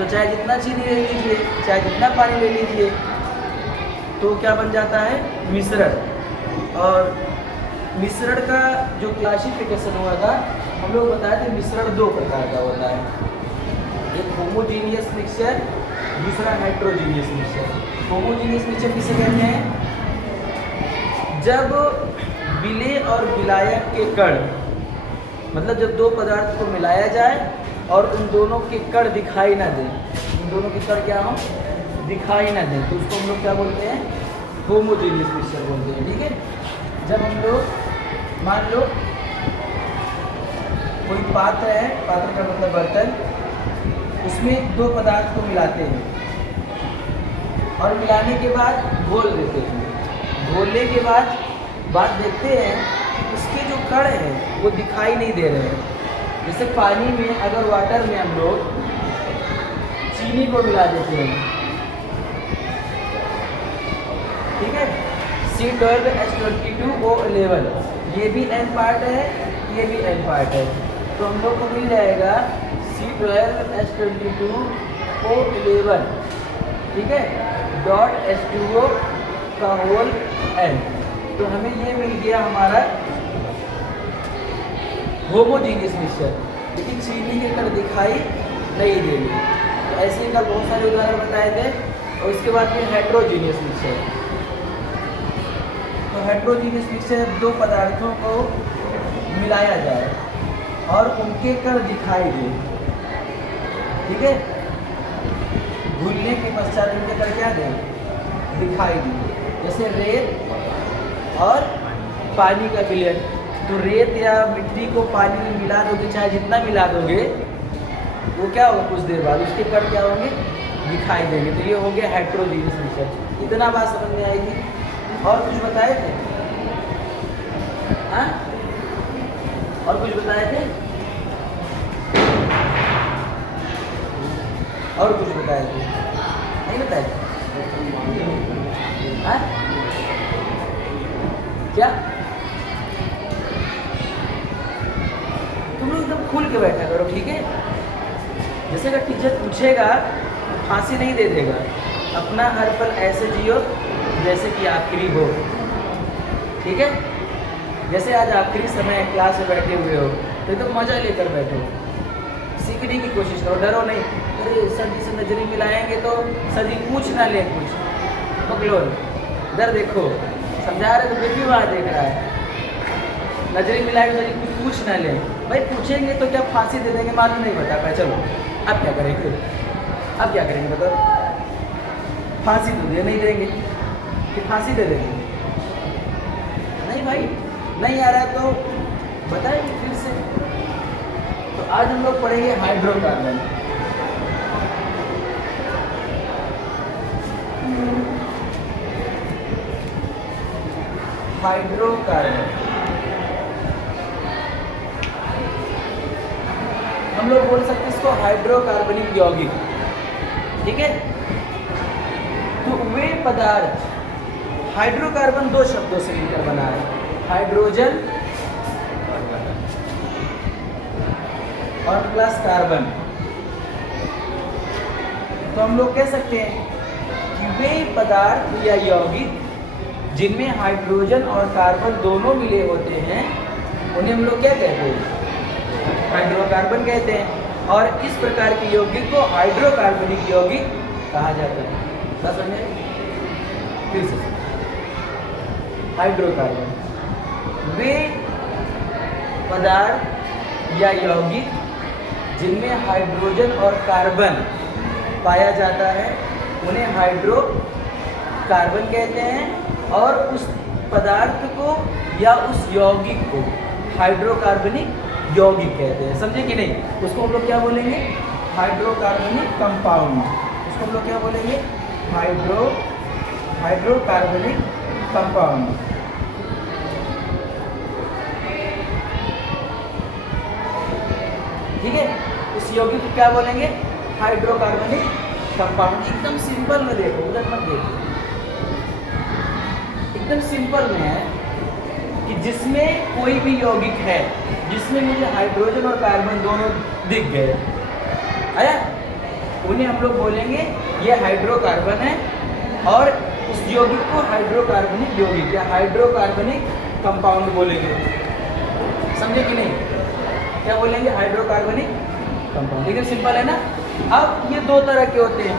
तो चाहे जितना चीनी ले लीजिए, चाहे जितना पानी ले लीजिए, तो क्या बन जाता है? मिश्रण। और मिश्रण का जो क्लासिफिकेशन हुआ था, हम लोग बताए थे मिश्रण दो प्रकार का होता है, एक होमोजीनियस मिक्सचर, दूसरा हेट्रोजीनियस मिक्सचर। होमोजीनियस मिक्सचर किसे कहते हैं? जब विलेय और विलायक के कण, मतलब जब दो पदार्थ को मिलाया जाए और उन दोनों के कण दिखाई ना दें, उन दोनों के कण क्या हो? दिखाई ना दें, तो उसको हम लोग क्या बोलते हैं? होमोजीनियस मिक्सचर बोलते हैं। ठीक है। जब हम लोग मान लो कोई पात्र है, पात्र का मतलब बर्तन, उसमें दो पदार्थ को मिलाते हैं और मिलाने के बाद घोल देते हैं। घोलने के बाद बात देखते हैं उसके जो कण हैं वो दिखाई नहीं दे रहे हैं। जैसे पानी में, अगर वाटर में हम लोग चीनी को मिला देते हैं, ठीक है, C12H22O11, ये भी N पार्ट है, ये भी N पार्ट है, तो हम लोग को मिल जाएगा C12H22O11, ठीक है, डॉट H2O का होल N। तो हमें ये मिल गया हमारा होमोजीनियस मिक्सचर, लेकिन चीनी के कण दिखाई नहीं देंगे। तो ऐसे ही कल बहुत सारे उदाहरण बताए थे। और इसके बाद फिर हेट्रोजीनियस मिक्सचर। तो हेट्रोजीनियस मिक्सचर दो पदार्थों को मिलाया जाए और उनके कण दिखाई दे, ठीक है, घुलने के पश्चात उनके कण क्या दे? दिखाई दे। जैसे रेत और पानी का विलयन, तो रेत या मिट्टी को पानी में मिला दोगे, चाहे जितना मिला दोगे, वो क्या होगा? कुछ देर बाद उसके कण क्या होंगे? दिखाई देंगे। तो ये हो गया हेट्रोजीनियस मिक्सचर। इतना बात समझ में आएगी। और कुछ बताए थे? हाँ, और कुछ बताए थे? और कुछ बताए थे? नहीं बताए? हाँ? क्या? तुम लोग एकदम खुल के बैठा करो, ठीक है। जैसे अगर टीचर पूछेगा तो फांसी नहीं दे देगा। अपना हर पल ऐसे जियो जैसे कि आखिरी हो, ठीक है। जैसे आज आखिरी समय क्लास में बैठे हुए हो तो एकदम मजा लेकर बैठो, सीखने की कोशिश करो, डरो नहीं। अरे सर जी से नजरें मिलाएंगे तो सर जी पूछ ना ले कुछ, पकड़ो इधर देखो, समझा रहे तो फिर भी वहाँ देख रहा है। नजरें मिलाएंगे सर जी कुछ पूछ ना ले, भाई पूछेंगे तो क्या फांसी दे देंगे? मालूम नहीं बता पाए, चलो अब क्या करेंगे? अब क्या करेंगे बताओ? फांसी तो दे नहीं देंगे, कि फांसी दे देंगे? नहीं भाई, नहीं आ रहा तो बताएंगे फिर से। तो आज हम लोग पढ़ेंगे हाइड्रोकार्बन। हाइड्रोकार्बन हम लोग बोल सकते हैं इसको हाइड्रोकार्बनिक यौगिक, ठीक है। तो वे पदार्थ, हाइड्रोकार्बन दो शब्दों से मिलकर बना है, हाइड्रोजन और प्लस कार्बन। तो हम लोग कह सकते हैं कि वे पदार्थ या यौगिक जिनमें हाइड्रोजन और कार्बन दोनों मिले होते हैं, उन्हें हम लोग क्या कहते हैं? हाइड्रोकार्बन कहते हैं। और इस प्रकार के यौगिक को हाइड्रोकार्बनिक यौगिक कहा जाता है। बस समझे? फिर से हाइड्रोकार्बन वे पदार्थ या यौगिक जिनमें हाइड्रोजन और कार्बन पाया जाता है, उन्हें हाइड्रोकार्बन कहते हैं। और उस पदार्थ को या उस यौगिक को हाइड्रोकार्बनिक यौगिक कहते हैं। समझे कि नहीं? उसको हम लोग क्या बोलेंगे? Hydrocarbonic compound. उसको हम लोग क्या बोलेंगे? Hydrocarbonic compound. ठीक है, इस यौगिक को क्या बोलेंगे? Hydrocarbonic compound. एकदम सिंपल में देखो, उधर मत देखो, एकदम सिंपल में है कि जिसमें कोई भी यौगिक है जिसमें मुझे हाइड्रोजन और कार्बन दोनों दिख गए, आया? उन्हें हम लोग बोलेंगे ये हाइड्रोकार्बन है, और उस यौगिक को हाइड्रोकार्बनिक यौगिक या हाइड्रोकार्बनिक कंपाउंड बोलेंगे। समझे कि नहीं? क्या बोलेंगे? Hydrocarbonic compound. लेकिन सिंपल है ना। अब ये दो तरह के होते हैं।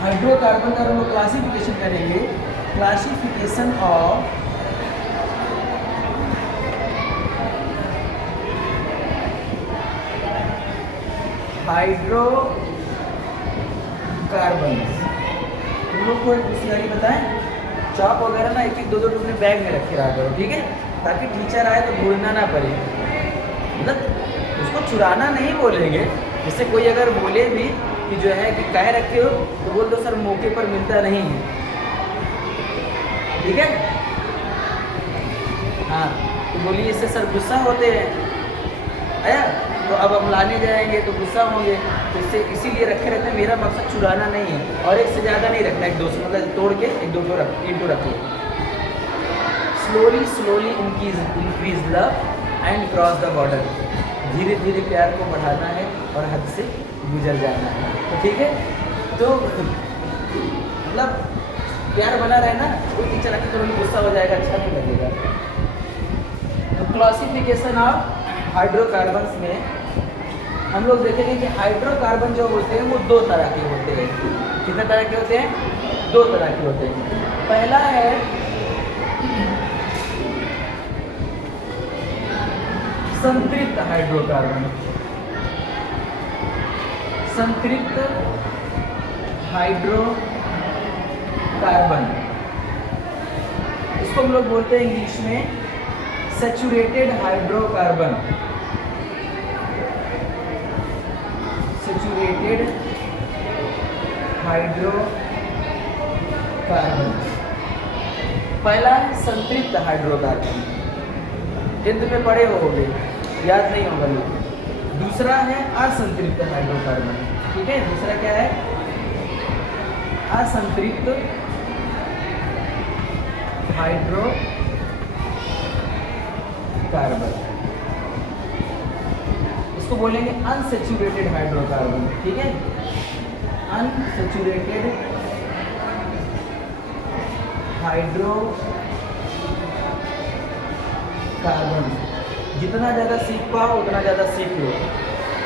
हाइड्रोकार्बन का हम लोग क्लासिफिकेशन करेंगे। Classification of hydrocarbon. तुम लोग को एक होशियारी बताएं, चॉप वगैरह ना एक एक दो दो टुकड़े बैग में रखे रहा करो, ठीक है, ताकि टीचर आए तो ढूंढना ना पड़े। मतलब उसको चुराना नहीं बोलेंगे। जैसे कोई अगर बोले भी कि जो है कि कह रखे हो, तो बोल दो सर मौके पर मिलता नहीं है, ठीक है। हाँ, तो बोलिए इससे सर गुस्सा होते हैं आया, तो अब हम लाने जाएंगे तो गुस्सा होंगे, तो इससे इसीलिए रखे रहते हैं। मेरा मकसद चुराना नहीं है, और एक से ज़्यादा नहीं रखना, एक दो से मतलब तोड़ के एक दो इंटू रखिए। Slowly increase love and cross the border. धीरे धीरे प्यार को बढ़ाना है और हद से गुजर जाना है, तो ठीक है। तो मतलब प्यार बना रहे ना, कोई टीचर आके तुरंत गुस्सा हो जाएगा, अच्छा नहीं लगेगा। तो क्लासिफिकेशन ऑफ हाइड्रोकार्बन्स में हम लोग देखेंगे कि हाइड्रोकार्बन जो होते हैं वो दो तरह के होते हैं। कितने तरह के होते हैं? दो तरह के होते हैं। पहला है संतृप्त हाइड्रोकार्बन। संतृप्त हाइड्रोकार्बन, इसको हम लोग बोलते हैं इंग्लिश में सैचुरेटेड हाइड्रोकार्बन। Saturated hydrocarbon. पहला है संतृप्त हाइड्रोकार्बन, 10th में पढ़े होगे, याद नहीं होगा लोग। दूसरा है असंतृप्त हाइड्रोकार्बन, ठीक है। दूसरा क्या है? असंतृप्त हाइड्रोकार्बन। इसको बोलेंगे अनसैचुरेटेड हाइड्रोकार्बन, ठीक है। Unsaturated hydrocarbon. जितना ज़्यादा सीख पाओ उतना ज़्यादा सीख लो,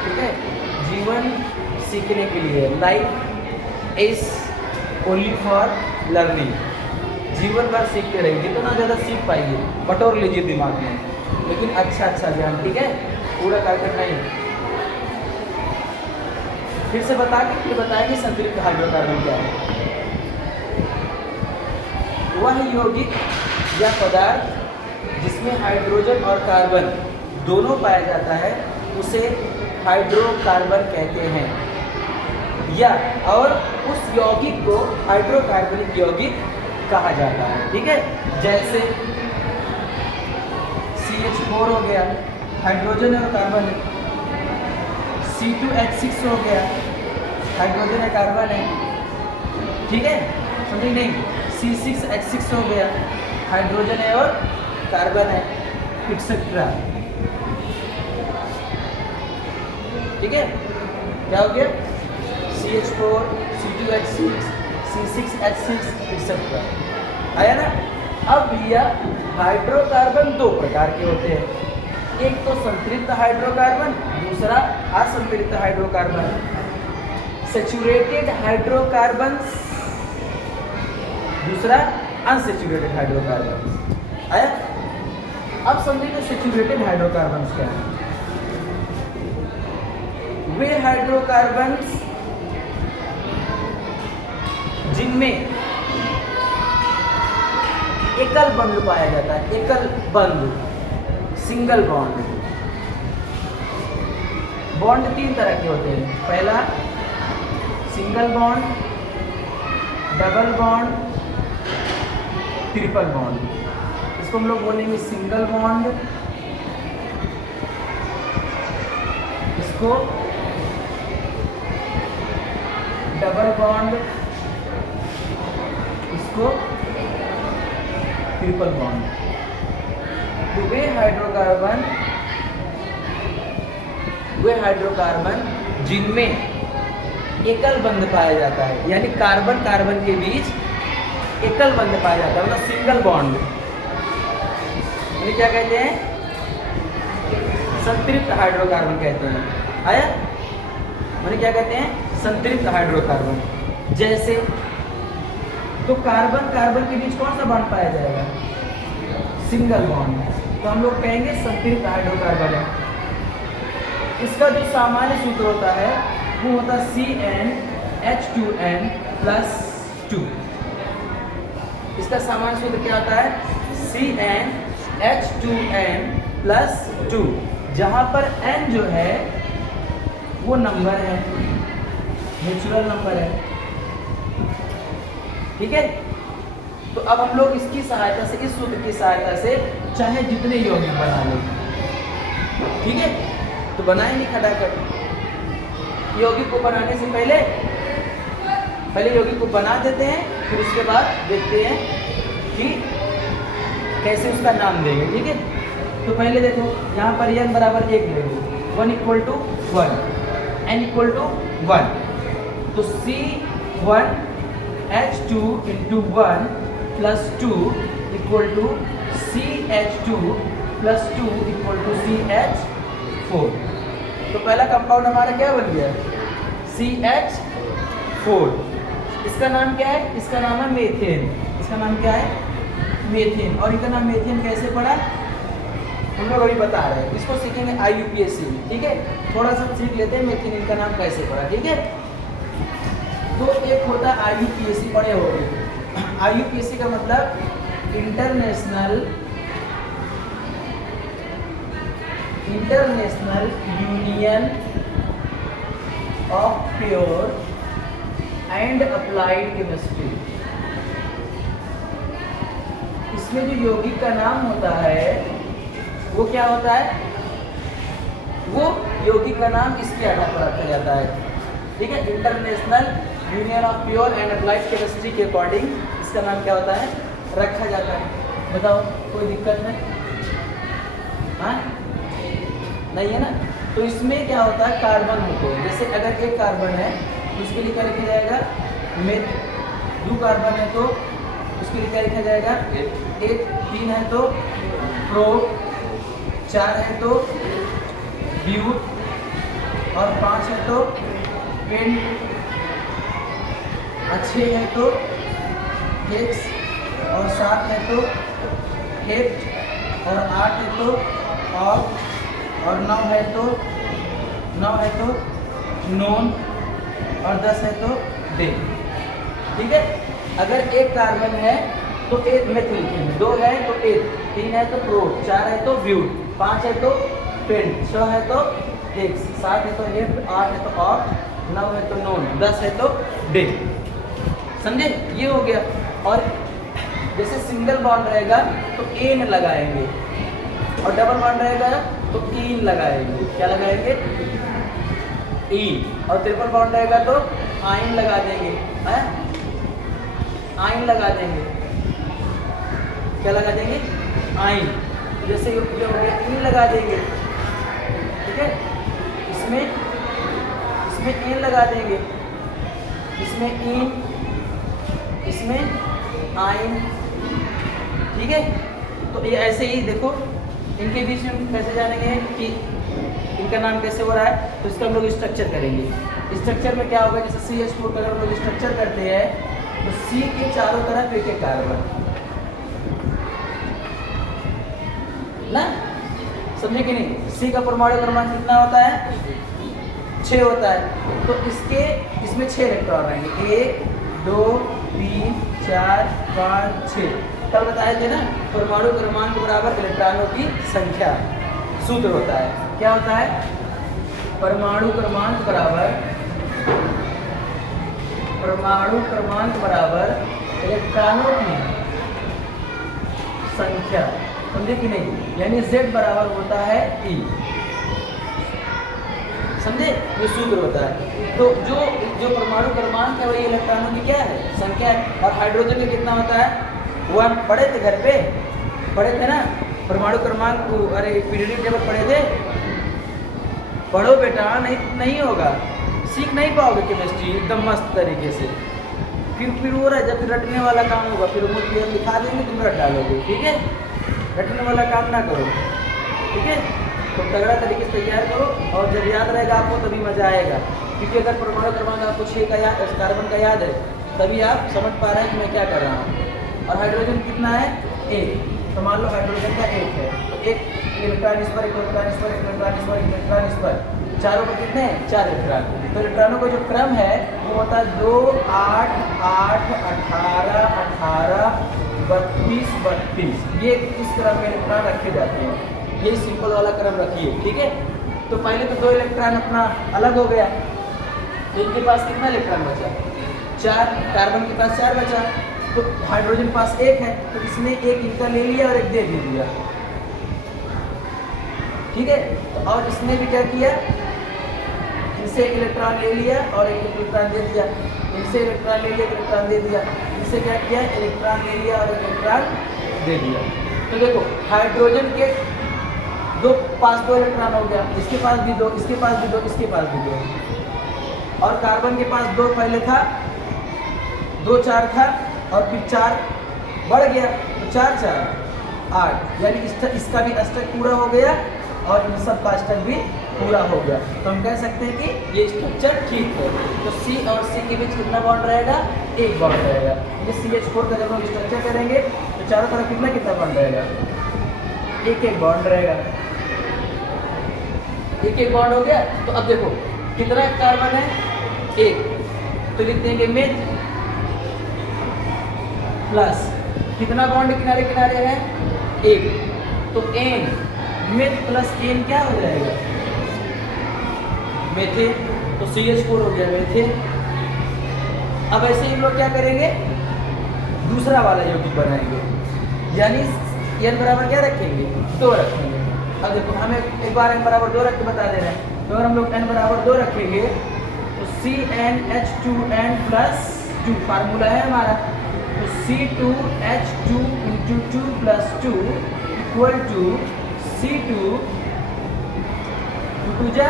ठीक है। जीवन सीखने के लिए, life is only for learning. जीवन भर सीखते रहिए, जितना ज़्यादा सीख पाइए बटोर लीजिए दिमाग में, लेकिन अच्छा ज्ञान, ठीक है, पूरा करके नहीं। फिर से बता के फिर बताएंगे संतृप्त हाइड्रोकार्बन क्या है। वह यौगिक या पदार्थ जिसमें हाइड्रोजन और कार्बन दोनों पाया जाता है उसे हाइड्रोकार्बन कहते हैं, या और उस यौगिक को हाइड्रोकार्बनिक यौगिक कहा जाता है, ठीक है। जैसे CH4 हो गया, हाइड्रोजन और कार्बन है। C2H6 हो गया, हाइड्रोजन है कार्बन है, ठीक है, समझे नहीं। C6H6 हो गया, हाइड्रोजन है और कार्बन है, एक्सेट्रा, ठीक है। क्या हो गया? CH4, C2H6, C6H6 एक्सेट्रा, आया ना। अब भैया हाइड्रोकार्बन दो प्रकार के होते हैं, एक तो संतृप्त हाइड्रोकार्बन, दूसरा असंतृप्त हाइड्रोकार्बन। सैचुरेटेड हाइड्रोकार्बन, दूसरा अनसैचुरेटेड हाइड्रोकार्बन, आया। अब समझिए सैचुरेटेड हाइड्रोकार्बन क्या है। वे हाइड्रोकार्बन्स जिनमें एकल बंध पाया जाता है, एकल बंध, सिंगल बॉन्ड। बॉन्ड तीन तरह के होते हैं। पहला single bond, double bond, triple bond. इसको हम लोग बोलेंगे सिंगल बॉन्ड, इसको डबल बॉन्ड, इसको ट्रिपल बॉन्ड। तो वे हाइड्रोकार्बन जिनमें एकल बंध पाया जाता है, यानी कार्बन कार्बन के बीच एकल बंध पाया जाता है, मतलब सिंगल बॉन्ड। यानी क्या कहते हैं? संतृप्त हाइड्रोकार्बन कहते हैं। आया? माने क्या कहते हैं? संतृप्त हाइड्रोकार्बन। जैसे तो कार्बन कार्बन के बीच कौन सा बॉन्ड पाया जाएगा? Single bond. तो हम लोग कहेंगे संतृप्त हाइड्रोकार्बन है। इसका जो सामान्य सूत्र होता है वो होता है CnH2n+2। इसका सामान्य सूत्र क्या होता है? CnH2n+2, जहां पर n जो है वो नंबर है, नेचुरल नंबर है। ठीक है? तो अब हम लोग इसकी सहायता से, इस सूत्र की सहायता से चाहे जितने यौगिक बना लें। ठीक है? तो बनाएंगे खटाखट। यौगिक को बनाने से पहले यौगिक को बना देते हैं, फिर उसके बाद देखते हैं कि कैसे उसका नाम देंगे। ठीक है? तो पहले देखो यहाँ पर n बराबर 1 ले लो, 1 = 1, n = 1। तो C1H2 × 1 + 2 = CH2 + 2 = CH4। तो पहला कंपाउंड हमारा क्या बन गया? CH4। इसका नाम क्या है? इसका नाम है मेथेन। इसका नाम क्या है? मेथेन। और इनका नाम मेथेन कैसे पड़ा? हम लोग अभी बता रहे हैं, इसको सीखेंगे IUPAC में। ठीक है? थोड़ा सा सीख लेते हैं मेथेन इनका नाम कैसे पड़ा। ठीक है? तो एक होता है IUPAC, पढ़े होंगे। IUPAC का मतलब international union of pure and applied chemistry. इसमें जो यौगिक का नाम होता है वो क्या होता है? वो यौगिक का नाम इसके आधार पर रखा जाता है। ठीक है? International union of pure and applied chemistry के अकॉर्डिंग इसका नाम क्या होता है? रखा जाता है। बताओ, कोई दिक्कत नहीं? हाँ, नहीं है ना? तो इसमें क्या होता है? कार्बन होते हैं। जैसे अगर एक कार्बन है तो उसके लिए क्या लिखा जाएगा? मेथ। 2 कार्बन है तो उसके लिए क्या लिखा जाएगा? 1। 3 है तो प्रो, 4 है तो ब्यूट, और 5 है तो पेंट, 6 है तो हेक्स, और 7 है तो हेप्ट, और 8 है तो ऑक्ट, और 9 है तो नॉन, और 10 है तो डे। ठीक है? अगर एक कार्बन है तो 1 मेथ लिखेंगे, 2 है तो 1, 3 है तो प्रो, 4 है तो ब्यूट, 5 है तो पेंट, 6 है तो हेक्स, 7 है तो हेप्ट, 8 है तो ऑक्ट, 9 है तो नॉन, 10 है तो डे। समझे? ये हो गया। और जैसे सिंगल बॉन्ड रहेगा तो एन लगाएंगे, और डबल बॉन्ड रहेगा तो ईन लगाएंगे। क्या लगाएंगे? ईन। और ट्रिपल बॉन्ड रहेगा तो आइन लगा देंगे। है? आइन लगा देंगे। क्या लगा देंगे? आइन। जैसे ये हो गया, ईन लगा देंगे। ठीक है? इसमें एन लगा देंगे, इसमें ईन, इसमें आइन। ठीक है? तो ये ऐसे ही देखो, इनके बीच में कैसे जानेंगे कि इनका नाम कैसे हो रहा है? तो इसका हम लोग स्ट्रक्चर करेंगे। स्ट्रक्चर में क्या होगा? जैसे CH4 का अगर हम लोग स्ट्रक्चर करते हैं तो C के चारों तरफ एक कार्बन ना, समझे कि नहीं? C का परमाणु क्रमांक कितना होता है? 6 होता है। तो इसमें 6 इलेक्ट्रॉन रहेंगे, 1 2 3 4 5 6। कल बताए थे ना, परमाणु क्रमांक बराबर इलेक्ट्रॉनों की संख्या। सूत्र होता है, क्या होता है? परमाणु क्रमांक बराबर इलेक्ट्रॉनों की संख्या। समझे कि नहीं? यानी Z बराबर होता है E। समझे? ये सूत्र होता है। तो जो परमाणु क्रमांक है वही इलेक्ट्रॉनों की क्या है? संख्या है। और हाइड्रोजन का कितना होता है? 1। पढ़े थे घर पे? पढ़े थे ना परमाणु क्रमांक? अरे पीरियडिक टेबल पढ़े थे? पढ़ो बेटा, नहीं होगा। सीख नहीं पाओगे केमिस्ट्री एकदम मस्त तरीके से। फिर वो रहा जब रटने वाला काम होगा फिर वो लिखा देंगे तुम रट डालोगे, ठीक है। रटने वाला काम ना करो, ठीक है। तो तगड़ा तरीके से तैयार करो और जब याद रहेगा आपको तभी मज़ा आएगा, क्योंकि अगर परमाणु क्रमांक आपको 6 का याद, कार्बन का याद है, तभी आप समझ पा रहे हैं कि मैं क्या कर रहा हूँ। और हाइड्रोजन कितना है? 1। तो मान लो हाइड्रोजन का 1 है, तो 1 इलेक्ट्रॉन इस पर, एक इलेक्ट्रॉन इस पर, एक इलेक्ट्रॉन इस पर, एक इलेक्ट्रॉन इस पर, चारों पर कितने हैं? 4 इलेक्ट्रॉन। तो इलेक्ट्रॉनों का जो क्रम है वो होता है 2, 8, 8, 18, 18, 32, 32। ये इस क्रम में इलेक्ट्रॉन रखे जाते हैं। ये सिंपल वाला क्रम रखिए, ठीक है। तो पहले तो 2 इलेक्ट्रॉन अपना अलग हो गया, तो इनके पास कितना इलेक्ट्रॉन बचा? 4। कार्बन के पास 4 बचा, तो हाइड्रोजन के पास 1 है, तो इसने 1 इनका ले लिया और 1 दे दिया, ठीक है। और इसने भी क्या किया? इनसे 1 इलेक्ट्रॉन ले लिया और 1 इलेक्ट्रॉन दे दिया, इनसे इलेक्ट्रॉन ले लिया, इलेक्ट्रॉन दे दिया, इनसे क्या किया? इलेक्ट्रॉन ले लिया और 1 इलेक्ट्रॉन दे दिया। तो देखो हाइड्रोजन के पास 2 इलेक्ट्रॉन हो गया, इसके पास भी 2, इसके पास भी 2, इसके पास भी 2। और कार्बन के पास 2 पहले था, 2 4 था और फिर 4 बढ़ गया, तो 4 4 8, यानी इसका भी अष्टक पूरा हो गया और इन सब का अष्टक भी पूरा हो गया। तो हम कह सकते हैं कि ये स्ट्रक्चर ठीक है। तो C और C के बीच कितना बॉन्ड रहेगा? 1 बॉन्ड रहेगा। ये CH4 का जब हम स्ट्रक्चर करेंगे तो चारों तरफ कितना बॉन्ड रहेगा? 1 बॉन्ड रहेगा। 1 बॉन्ड हो गया। तो अब देखो कितना कार्बन है? 1, तो लिख देंगे मेथ प्लस कितना बॉन्ड किनारे किनारे है? 1, तो N, मेथ प्लस N क्या हो जाएगा? मेथेन। तो CH4 हो गया मेथेन। अब ऐसे ही हम लोग क्या करेंगे? दूसरा वाला यौगिक बनाएंगे, यानी N बराबर क्या रखेंगे? 2 रखेंगे। अब देखो हमें एक बार n बराबर 2 रख के बता दे रहे हैं। तो अगर हम लोग n बराबर 2 रखेंगे तो CnH2n प्लस 2 फार्मूला है हमारा। तो C2H2 × 2 + 2 इक्वल टू C2 2 जा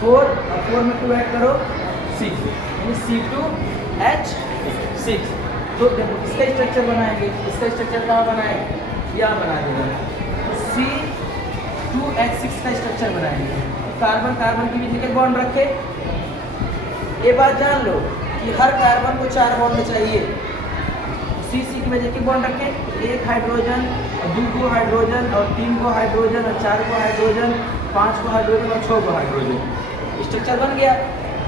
4 और 4 में 2 ऐड करो 6, यानी C2H6। तो देखो इसका स्ट्रक्चर बनाएंगे, इसका स्ट्रक्चर कहाँ बनाएंगे? यहाँ बना देंगे। तो C2H6 का स्ट्रक्चर बनाएंगे। तो कार्बन कार्बन के बीच एक बॉन्ड रखे। ये बात जान लो कि हर कार्बन को 4 बॉन्ड चाहिए। C की वजह के बॉन्ड रखे, 1 हाइड्रोजन और 2 को हाइड्रोजन और 3 को हाइड्रोजन और 4 को हाइड्रोजन, 5 को हाइड्रोजन और 6 को हाइड्रोजन। स्ट्रक्चर बन गया।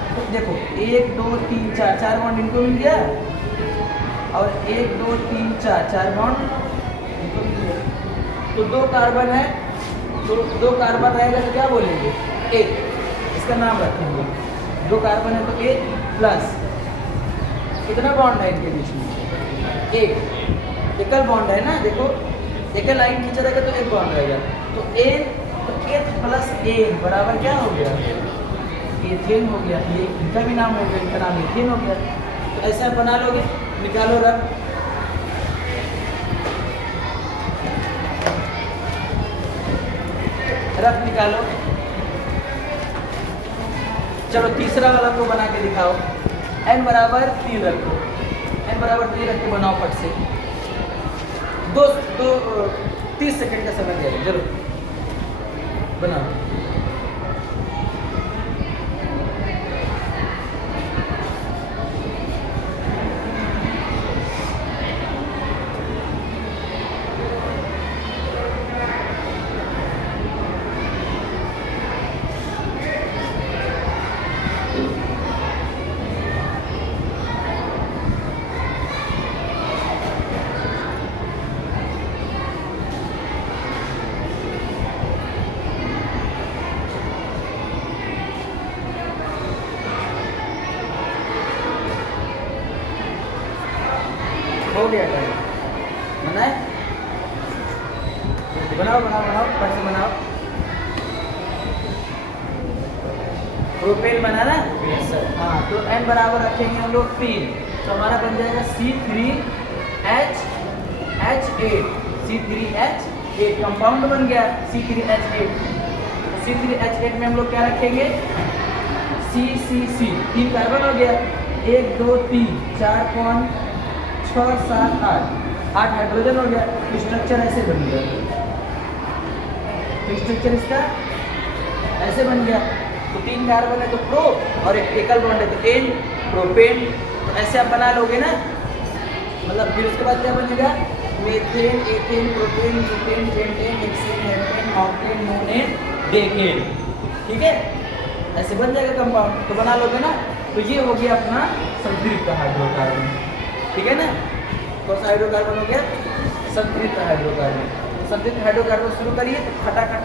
तो देखो 1 2 3 4 4 बॉन्ड इनको मिल गया और 1 2 3 4 4 बॉन्ड इनको मिल गया। तो 2 कार्बन है, तो 2 कार्बन रहेगा तो क्या बोलेंगे? 1, इसका नाम रखेंगे। 2 कार्बन है तो 1 प्लस कितना बॉन्ड है इनके बीच में? 1 एकल बॉन्ड है ना। देखो एकल लाइन खींचा रहेगा तो 1 बॉन्ड रहेगा। तो H प्लस N बराबर क्या हो गया? एथेन हो गया। ये इनका भी नाम हो गया, इनका नाम एथेन हो गया। तो ऐसा बना लोगे, निकालो रफ। रफ निकालो। चलो तीसरा वाला को बना के दिखाओ। n बराबर 3 रखो, n बराबर 3 रख के बनाओ फट से। 30 सेकंड का समय दिया, चलो बनाओ। हो गया टाइम बनाए। बनाओ बनाओ बनाओ, फट से बनाओ। प्रोपेन बना ना? Yes sir. हाँ, तो n बराबर रखेंगे हम लोग 3, तो हमारा बन जाएगा C3H8। C3H8 कंपाउंड बन गया C3H8। तो C3H8 में हम लोग क्या रखेंगे? सी सी सी, 3 कार्बन हो गया, 1 2 3 4 5 6 7 8 हाइड्रोजन हो गया। तो स्ट्रक्चर ऐसे बन गया, तो स्ट्रक्चर इसका ऐसे बन गया। तो 3 कार्बन है तो प्रो और एक एकल बॉन्ड है तो एन, प्रोपेन। तो ऐसे आप बना लोगे ना, मतलब फिर उसके बाद क्या बनेगा, methane, ethane, propane, butane, pentane, hexane, heptane, octane, नोनेन, decane. ठीक है, ऐसे बन जाएगा कंपाउंड। तो बना लोगे ना, तो ये हो गया अपना संतृप्त हाइड्रोकार्बन। ठीक है ना, कौन सा हाइड्रोकार्बन हो गया, संतृप्त हाइड्रोकार्बन। संतृप्त हाइड्रोकार्बन शुरू करिए तो खटाखट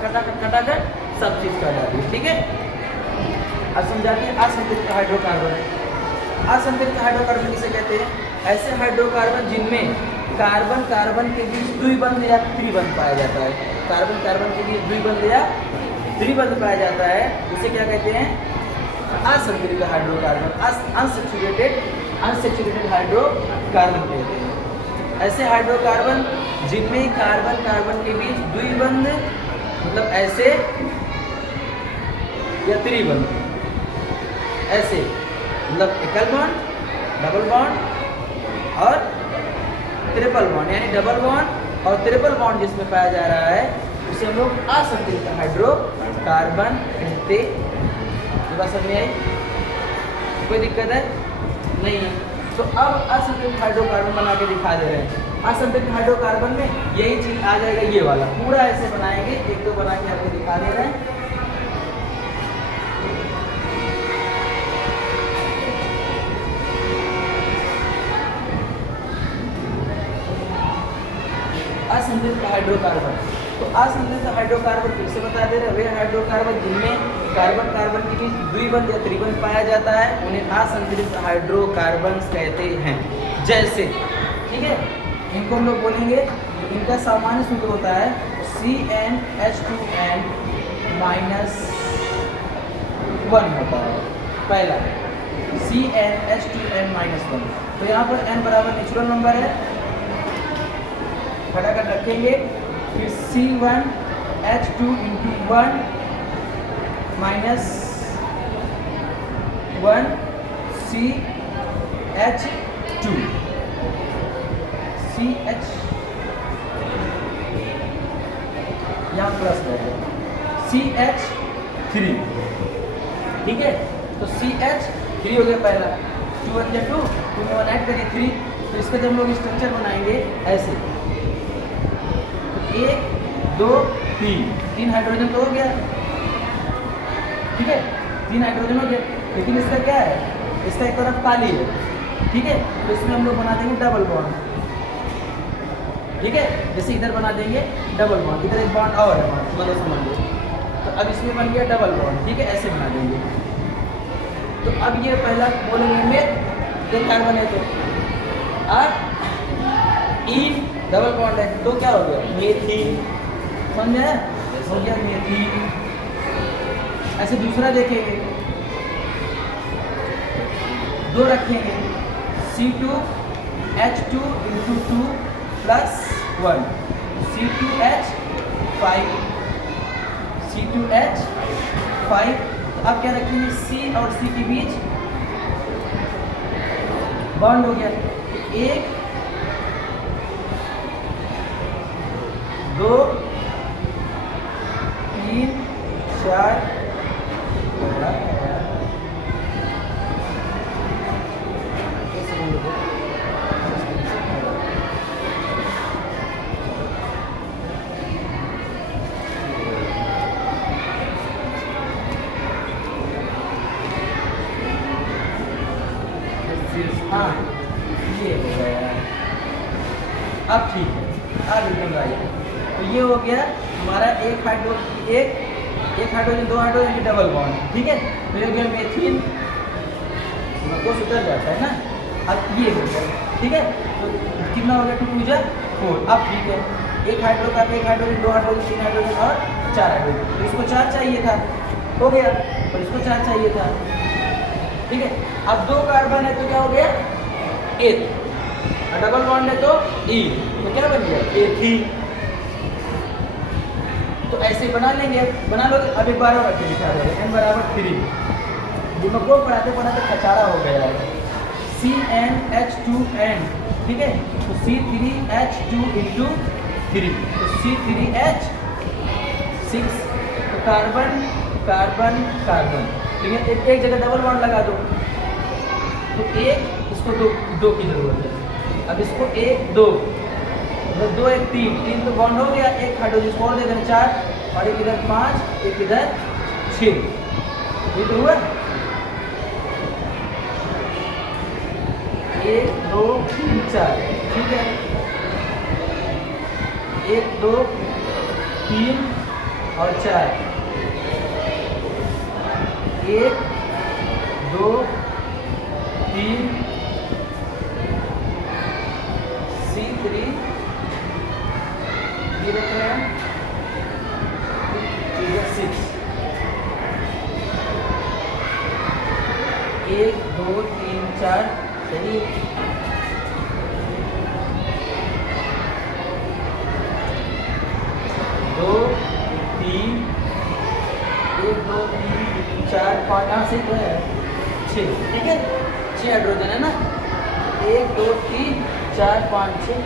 सब चीज़ कर डालिए। ठीक है, अब समझाते हैं असंतृप्त हाइड्रोकार्बन। असंतृप्त हाइड्रोकार्बन किसे कहते हैं, ऐसे हाइड्रोकार्बन जिनमें कार्बन कार्बन के बीच द्विबंध या त्रिबंध पाया जाता है। कार्बन कार्बन के बीच द्विबंध या त्रिबंध पाया जाता है, इसे क्या कहते हैं, असंतृप्त हाइड्रोकार्बन, अनसैचुरेटेड हाइड्रोकार्बन कहते हैं। ऐसे हाइड्रोकार्बन जिनमें कार्बन कार्बन के बीच द्विबंध, मतलब ऐसे या त्रिबंध, ऐसे मतलब एकल बॉन्ड, डबल बॉन्ड और ट्रिपल बॉन्ड, यानी डबल बॉन्ड और ट्रिपल बॉन्ड जिसमें पाया जा रहा है उसे हम लोग असंतृप्त हाइड्रोकार्बन कहते। बात समझ में आई, कोई दिक्कत है नहीं है। तो अब असंतृप्त हाइड्रोकार्बन बना के दिखा दे रहे हैं। असंतृप्त हाइड्रोकार्बन में यही चीज आ जाएगा, ये वाला पूरा ऐसे बनाएंगे, एक दो बना के आपको दिखा दे रहे हैं। असंतृप्त हाइड्रोकार्बन, तो असंतृप्त हाइड्रोकार्बन फिर से बता दे रहे हैं, वे हाइड्रोकार्बन जिनमें कार्बन कार्बन के बीच द्विबंध या त्रिबंध पाया जाता है उन्हें असंतृप्त हाइड्रोकार्बन कहते हैं। जैसे, ठीक है, इनको हम लोग बोलेंगे, इनका सामान्य सूत्र होता है CnH2n -1 होता है, पहला CnH2n -1। तो यहाँ पर n बराबर नेचुरल नंबर है, फटाफट रखेंगे। फिर C1H2 × 1 - 1 CH2 CH, यहाँ प्लस रहेगा, CH3। ठीक है, तो CH3 हो गया पहला, 2 1 2 2 में 1 ऐड करिए 3। तो इसका जब हम लोग स्ट्रक्चर बनाएंगे ऐसे, 1 2 3 हाइड्रोजन तो हो गया। ठीक है, 3 हाइड्रोजन हो गया, लेकिन इसका क्या है, इसका एक तरफ खाली है। ठीक है, तो इसमें हम लोग बना देंगे डबल बॉन्ड। ठीक है, जैसे इधर बना देंगे डबल बॉन्ड, इधर एक बॉन्ड और है, मतलब समझ लो। तो अब इसमें बन गया डबल बॉन्ड। ठीक है, ऐसे बना देंगे। तो अब ये पहला बोलेंगे मेथ, एक कार्बन है तो इन डबल बॉन्ड है तो क्या हो गया, मेथीन। समझे, हो गया मेथीन। ऐसे दूसरा देखेंगे, 2 रखेंगे, C2H2 × 2 + 1 C2H5 C2H5। तो अब क्या रखेंगे, C और C के बीच बॉन्ड हो गया, 1 2 3 4 हाँ, ये हो गया। अब ठीक है, अब एकदम राइट। तो ये हो गया हमारा एक हाइड्रोजन 2 हाइड्रोजन की डबल बॉन्ड। ठीक है, तो ये हो गया मेथिन, को सुधर जाता है ना। अब ये हो गया, ठीक है, तो कितना हो गया, 2 2 4। अब ठीक है, एक हाइड्रोजन 2 हाइड्रोजन 3 हाइड्रोजन और 4 हाइड्रोजन। तो इसको 4 चाहिए था, हो गया, और इसको 4 चाहिए था। ठीक है, अब 2 कार्बन है तो क्या हो गया, एथ, डबल बॉन्ड है तो ई, तो क्या बन गया, एथीन। तो ऐसे बना लेंगे, बना लो। अब एक बार और रखें, दिखा देंगे, n = 3, दिमाग को पढ़ाते पढ़ाते खचारा हो गया है। CnH2n, ठीक है, तो C3H2 इंटू 3, तो C3H6, तो कार्बन कार्बन कार्बन, ठीक है, एक जगह डबल बॉन्ड लगा दो, तो एक, इसको दो की जरूरत है। अब इसको 1 2, तो 2 1 3 तो बॉन्ड हो गया, एक हाइड्रोजन छोड़ दे, इधर 4 और एक इधर 5, एक इधर 6, ये तो हुआ। 1 2 3 4, ठीक है, 1 2 3 और 4, 1 2 3 C3 ये रख रहे हैं 6, 1 2 3 4, सही, 2 3 1 2 3 4 5, यहाँ से तो है 6, ठीक है, 6 हाइड्रोजन है ना, 1 2 3 4 5 6।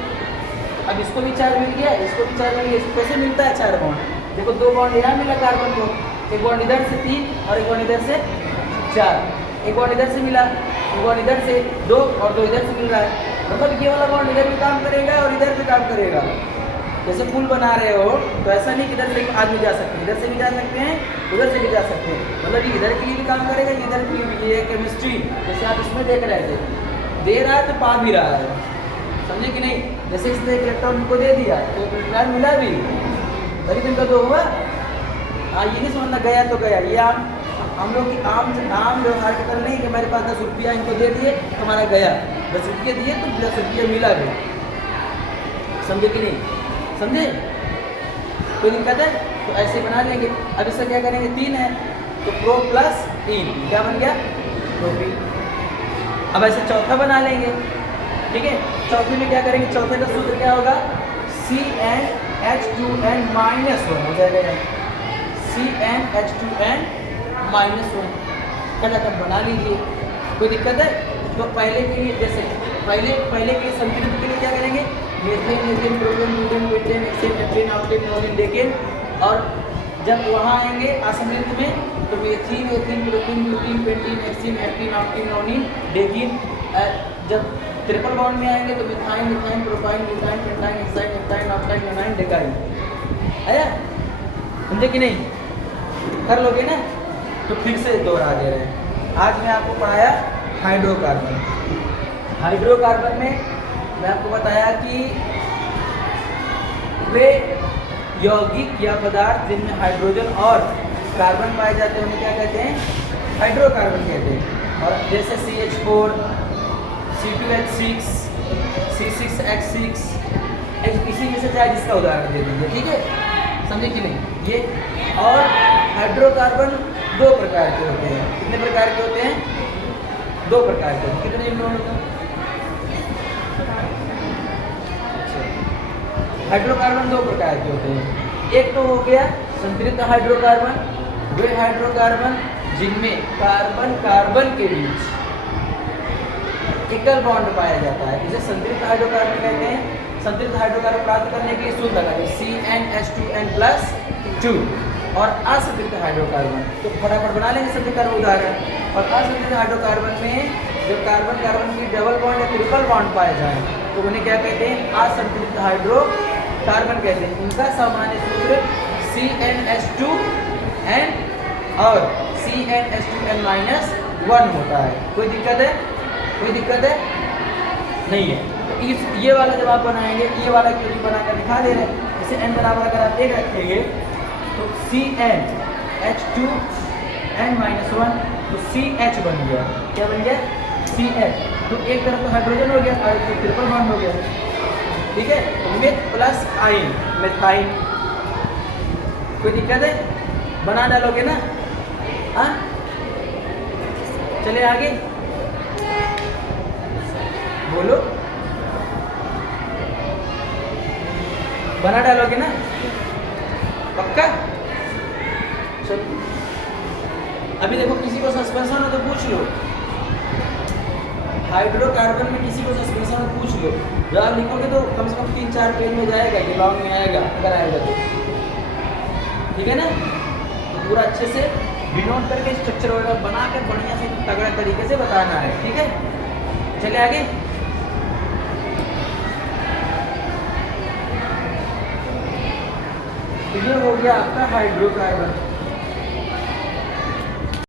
अब इसको भी 4 मिल गया, इसको भी 4 मिल गया, इसको कैसे मिलता है 4 बॉन्ड? देखो 2 बॉन्ड यहाँ मिला कार्बन को, एक बॉन्ड इधर से 3 और एक बॉन्ड इधर से 4, एक बॉन्ड इधर से मिला, एक बॉन्ड इधर से 2 और 2 इधर से मिल रहा है, मतलब ये वाला बॉन्ड इधर भी काम करेगा और इधर भी काम करेगा। जैसे पुल बना रहे हो तो ऐसा नहीं कि इधर से आदमी जा सकते हैं, इधर से भी जा सकते हैं, उधर से भी जा सकते हैं, मतलब ये इधर के लिए भी काम करेगा, इधर के लिए भी। ये केमिस्ट्री जैसे आप इसमें देख रहे थे, दे रहा है तो पा भी रहा है, समझे कि नहीं? जैसे इसने एक इलेक्ट्रॉन इनको दे दिया तो इलेक्ट्रॉन मिला भी, तभी तो इनका 2 हुआ। हाँ, ये नहीं समझना गया तो गया, ये हम लोग की आम व्यवहार की तरह नहीं कि मेरे पास 10 रुपया इनको दे दिए हमारा गया, 10 रुपये दिए तो 10 रुपये मिला भी, समझे कि नहीं? समझे? कोई दिक्कत है? तो ऐसे बना लेंगे। अब इसका क्या करेंगे, 3 है तो प्रो प्लस 3 क्या बन गया, प्रोपीन। अब ऐसे चौथा बना लेंगे, ठीक है, चौथे में क्या करेंगे, चौथे का सूत्र क्या होगा, CnH2n -1 हो जाएगा, CnH2n -1 फटाफट बना लीजिए। कोई दिक्कत है? तो पहले के लिए जैसे पहले के लिए संतुलित के लिए क्या करेंगे, methane methane propane butane pentane hexane alkane octane नॉलेन डेकेन, और जब वहाँ आएंगे असमृत में तो methene ethene propane butane pentene hexane alkane octane नॉलेन डेकेन, जब ट्रिपल बॉन्ड में आएंगे तो methyne methyne propyne methyne pentyne hexyne heptyne octyne nonyne decyne. आया समझे कि नहीं? कर लोगे ना? तो फिर से दोहरा दे रहे हैं। आज मैं आपको पढ़ाया हाइड्रोकार्बन। हाइड्रोकार्बन में मैं आपको बताया कि वे यौगिक या पदार्थ जिनमें हाइड्रोजन और कार्बन पाए जाते हैं उन्हें क्या कहते हैं, हाइड्रोकार्बन कहते हैं। और जैसे CH4, C2H6, C6H6, इसी में से चाहे जिसका उदाहरण दे दीजिए, ठीक है, समझे कि नहीं? ये और हाइड्रोकार्बन 2 प्रकार के होते हैं। कितने प्रकार के होते हैं? 2 प्रकार के। कितने इम्प्लोन होते हैं? हाइड्रोकार्बन 2 प्रकार के होते हैं। एक तो हो गया संतृप्त हाइड्रोकार्बन, वे हाइड्रोकार्बन जिनमें कार्बन कार्बन के बीच एकल बॉन्ड पाया जाता है, जिसे संतृप्त हाइड्रोकार्बन कहते हैं। संतृप्त हाइड्रोकार्बन प्राप्त करने के लिए सूत्र लगाइए CnH2n+2। और असंतृप्त हाइड्रोकार्बन तो फटाफट बना लेंगे संतृप्त उदाहरण। और असंतृप्त हाइड्रोकार्बन में जब कार्बन कार्बन की डबल बॉन्ड या ट्रिपल बॉन्ड पाए जाए तो उन्हें क्या कहते हैं, असंतृप्त हाइड्रोकार्बन कहते हैं। उनका सामान्य सूत्र CnH2n और CnH2n-1 होता है। कोई दिक्कत है? कोई दिक्कत है? नहीं है। तो ये वाला जब आप बनाएंगे, ये वाला क्योंकि बनाकर दिखा दे रहे हैं, इसे n बराबर अगर आप 1 रखेंगे तो CnH2n-1 तो CH बन गया। क्या बन गया? CH। तो एक तरफ तो हाइड्रोजन हो गया और एक ट्रिपल बॉन्ड हो गया, ठीक है। तो मिथ प्लस आइन, मिथाइन। कोई दिक्कत है? बना डालोगे ना? हाँ, चले आगे, बोलो, बना डालोगे ना? पक्का? चलो अभी देखो किसी को सस्पेंशन हो तो पूछ लो, हाइड्रोकार्बन में किसी को सस्पेंशन हो पूछ लो, जब आप लिखोगे तो कम से कम 3-4 पेज में जाएगा, ये लॉन्ग में आएगा अगर आएगा तो, ठीक है ना। तो पूरा अच्छे से डिनोट करके स्ट्रक्चर वगैरह बना कर बढ़िया से तगड़ा तरीके से बताना है, ठीक है। चले आगे। तो ये हो गया आपका हाइड्रोकार्बन।